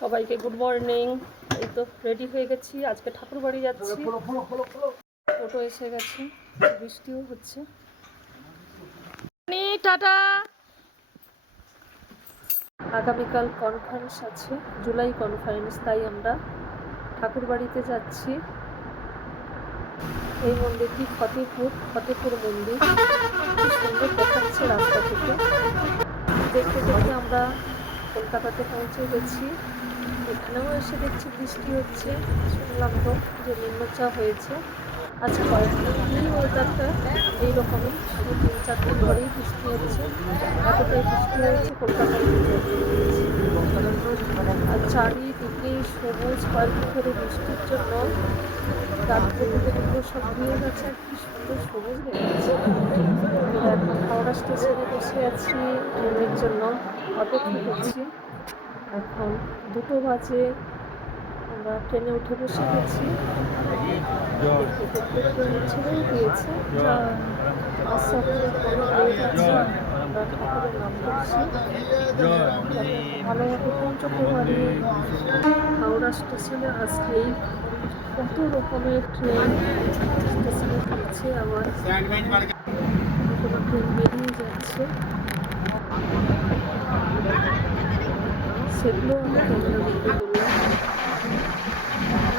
সবাইকে good morning. এই তো রেডি হয়ে গেছি, আজকে ঠাকুর বাড়ি যাচ্ছি। টোটো এসে গেছে, বৃষ্টিও হচ্ছে। টাটা। আগামীকাল কনফারেন্স আছে, জুলাই কনফারেন্স, তাই আমরা ঠাকুর বাড়িতে যাচ্ছি। এই মন্দিরটি ফতেপুর মন্দির, খুব সুন্দর দেখাচ্ছে রাস্তা থেকে। দেখতে দেখতে আমরা কলকাতাতে পৌঁছে গেছি। এখানেও এসে দেখছি বৃষ্টি হচ্ছে, শুনলাম তো যে নিম্নচাপ হয়েছে। আচ্ছা, কয়েকদিন ওয়েদারটা এইরকমই, শুধু 3-4 দিন ধরেই বৃষ্টি হচ্ছে। এতটাই বৃষ্টি হয়েছে কলকাতায়, আর চারিদিকে সবুজ, কয়েকদিন ধরে বৃষ্টির জন্য গাছগুলো সব ধুয়ে গেছে, আর কি সুন্দর সবুজ লেগেছে। এখন হাওড়া স্টেশনে বসে আছি ট্রেনের জন্য, অপেক্ষা করছি। এখন 2টো বাজে, আমরা ট্রেনে উঠে বসে গেছি। ট্রেন ছেড়েও দিয়েছে, আশা করি কোনো লেট আছে। আমরা ঠাকুরের নাম করছি, ভালোভাবে পৌঁছতে পারি। হাওড়া স্টেশনে আসলেই কত রকমের ট্রেন স্টেশনে থাকছে, আবার কোনো ট্রেন বেরিয়ে যাচ্ছে, সেগুলো আমি ক্যামেরা বন্দি করলাম।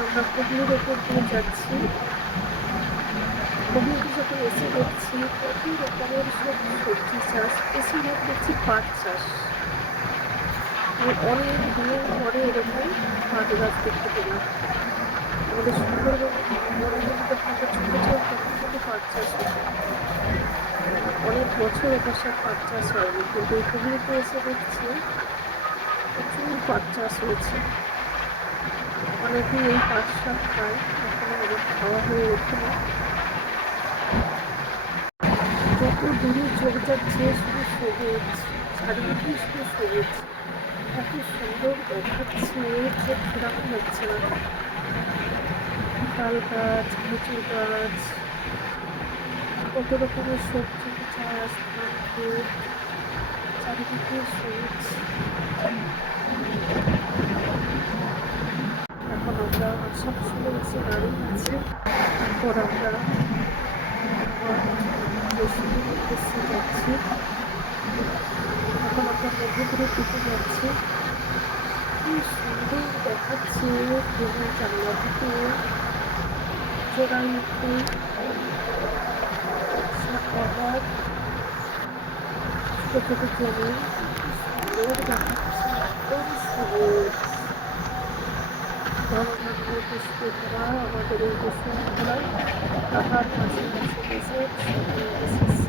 আমরা হুগলির ওপর দিয়ে যাচ্ছি। হুগলিতে যখন এসে দেখছি কত রকমের সব সবজি চাষ, বেশিরভাগ দেখছি পাট চাষ। অনেক দিনের পরে এরকম পাট গাছ দেখতে পেলাম। আমাদের সুন্দরবনে থাকে ছোটো ছোটো, তখন কিন্তু পাট চাষ হতো। অনেক বছর ওটার সব পাট চাষ হয়নি, কিন্তু এই হুগলিতে এসে দেখছি প্রচুর পাট চাষ হয়েছে। অনেকেই এই পাট শাক খায়, এখনো অনেক খাওয়া হয়ে ওঠেনি। যত দূরে চোখ যাচ্ছে শুধু সবুজ, চারিদিকে শুধু সবুজ, এত সুন্দর দেখাচ্ছে, চোখ ফেরানো যাচ্ছে না। তাল গাছ, লিচুর গাছ, কত রকমের সবজি চাষ, ধান ক্ষেত, চারিদিকে সবুজ। এখন আমরা আসানসোলে এসে দাঁড়িয়ে আছি। তারপর আমরা উদ্দেশ্যে যাচ্ছি। এখন আমরা মধ্যপুরের দিকে যাচ্ছি। কি সুন্দর দেখাচ্ছে ট্রেনের জানলা থেকে চোরাইতে ছোট ছোট ট্রেনে সুন্দর দেখাচ্ছে, একদম সবুজ। ধর্মঘটের পুষ্পে ভরা আমাদের এই বসুন্ধরায় তাহার মাঝে মাঝে বসে ছবি এসেছে,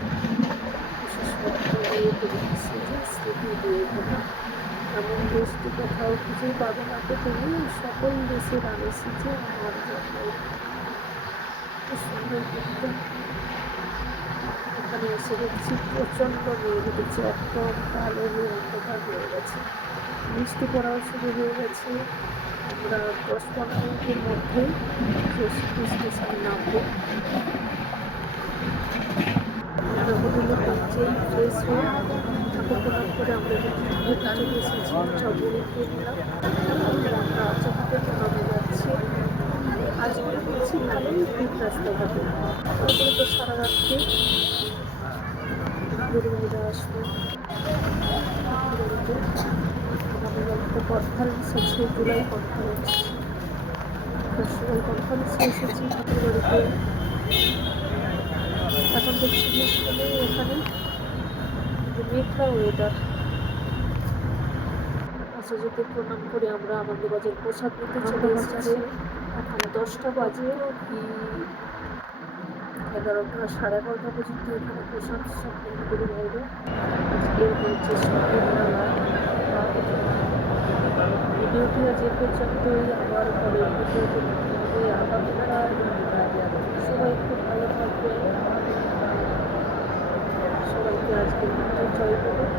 বিশেষত্ব দিয়ে তুলেছে যে স্মৃতি দিয়ে ভরা। এমন দেশটি কোথাও খুঁজে পাবে না তো তুমি, সকল দেশের আনেছি যে আমার জন্য। খুব সুন্দর দেখতে। এখানে এসে দেখছি প্রচণ্ড মেঘ উঠেছে, একদম কালো হয়ে অন্ধকার হয়ে গেছে, বৃষ্টি পড়াও শুরু হয়ে গেছে। আমরা 10-15 মিনিটের মধ্যে জয়শ্রী স্টেশনে নামবো। আমরা হোটেলে পৌঁছেই ফ্রেশ হয়ে ঠাকুর প্রণাম করে আমরা হেঁটে চলে এসেছি, চকগুলি খেয়ে নিলাম। তারপরে আমরা আচাঘাটে প্রণামে যাচ্ছি। আজকে দেখছি ভালোই ভিড় রাস্তাঘাটে, তারপরে তো সারা রাত্রে ঘুরে আসবো ঠাকুরবাড়িতে। আমাদের একটা কনফারেন্স আছে, জুলাই কনফারেন্স। জুলাই কনফারেন্সে এসেছি ঠাকুরবাড়িতে। এখন দেখছি বৃষ্টি নেই এখানে, মেঘলা ওয়েদার। আচার্যকে প্রণাম করে আমরা আনন্দবাজার প্রসাদ নিতে চলে এসেছি। এখন 10টা বাজে, 11টা 11:30 পর্যন্ত এখানে প্রসাদ সব গুরু ভাইরা। আজকের হয়েছে সন্ধ্যের মেলা। ভিডিওটি আজ এ পর্যন্তই, আবার পরের ভিডিওতে দেখা হবে আগামীকাল। সবাই খুব ভালো থাকবে, সবাইকে আজকের ভিডিও জয় করুন।